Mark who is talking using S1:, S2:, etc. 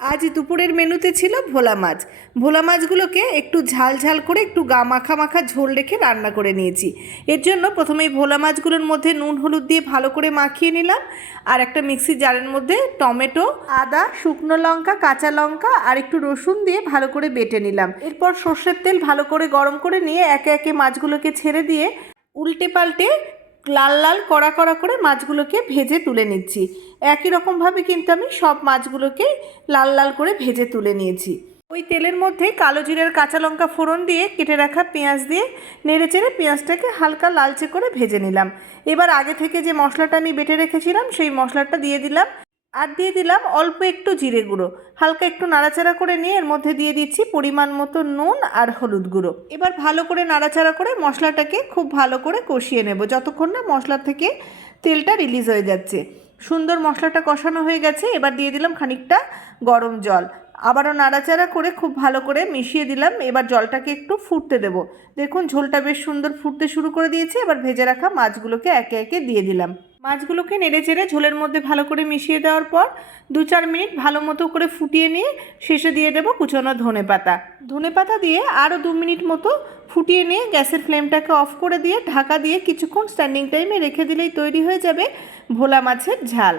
S1: আজ দুপুরের মেনুতে ছিল ভোলা মাছ। ভোলা মাছগুলোকে একটু ঝাল ঝাল করে একটু গা মাখা মাখা ঝোল রেখে রান্না করে নিয়েছি। এর জন্য প্রথমেই ভোলা মাছগুলোর মধ্যে নুন, হলুদ দিয়ে ভালো করে মাখিয়ে নিলাম। আর একটা মিক্সি জারের মধ্যে টমেটো, আদা, শুকনো লঙ্কা, কাঁচা লঙ্কা আর একটু রসুন দিয়ে ভালো করে বেটে নিলাম। এরপর সর্ষের তেল ভালো করে গরম করে নিয়ে একে একে মাছগুলোকে ছেড়ে দিয়ে উল্টে পাল্টে লাল লাল, কড়া কড়া করে মাছগুলোকে ভেজে তুলে নিচ্ছি। একই রকমভাবে কিন্তু আমি সব মাছগুলোকে লাল লাল করে ভেজে তুলে নিয়েছি। ওই তেলের মধ্যে কালো জিরের কাঁচা লঙ্কা ফোড়ন দিয়ে কেটে রাখা পেঁয়াজ দিয়ে নেড়ে চেড়ে পেঁয়াজটাকে হালকা লালচে করে ভেজে নিলাম। এবার আগে থেকে যে মশলাটা আমি বেটে রেখেছিলাম, সেই মশলাটা দিয়ে দিলাম। আর দিয়ে দিলাম অল্প একটু জিরে গুঁড়ো। হালকা একটু নাড়াচাড়া করে নিয়ে এর মধ্যে দিয়ে দিচ্ছি পরিমাণ মতো নুন আর হলুদ গুঁড়ো। এবার ভালো করে নাড়াচাড়া করে মশলাটাকে খুব ভালো করে কষিয়ে নেব, যতক্ষণ না মশলা থেকে তেলটা রিলিজ হয়ে যাচ্ছে। সুন্দর মশলাটা কষানো হয়ে গেছে, এবার দিয়ে দিলাম খানিকটা গরম জল। আবারও নাড়াচাড়া করে খুব ভালো করে মিশিয়ে দিলাম, এবার জলটাকে একটু ফুটতে দেব। দেখুন ঝোলটা বেশ সুন্দর ফুটতে শুরু করে দিয়েছে, এবার ভেজে রাখা মাছগুলোকে একে একে দিয়ে দিলাম। মাছগুলোকে নেড়ে চেড়ে ঝোলের মধ্যে ভালো করে মিশিয়ে দেওয়ার পর দু চার মিনিট ভালো মতো করে ফুটিয়ে নিয়ে শেষে দিয়ে দেবো কুচনো ধনে পাতা। ধনে পাতা দিয়ে আরও দু মিনিট মতো ফুটিয়ে নিয়ে গ্যাসের ফ্লেমটাকে অফ করে দিয়ে ঢাকা দিয়ে কিছুক্ষণ স্ট্যান্ডিং টাইমে রেখে দিলেই তৈরি হয়ে যাবে ভোলা মাছের ঝাল।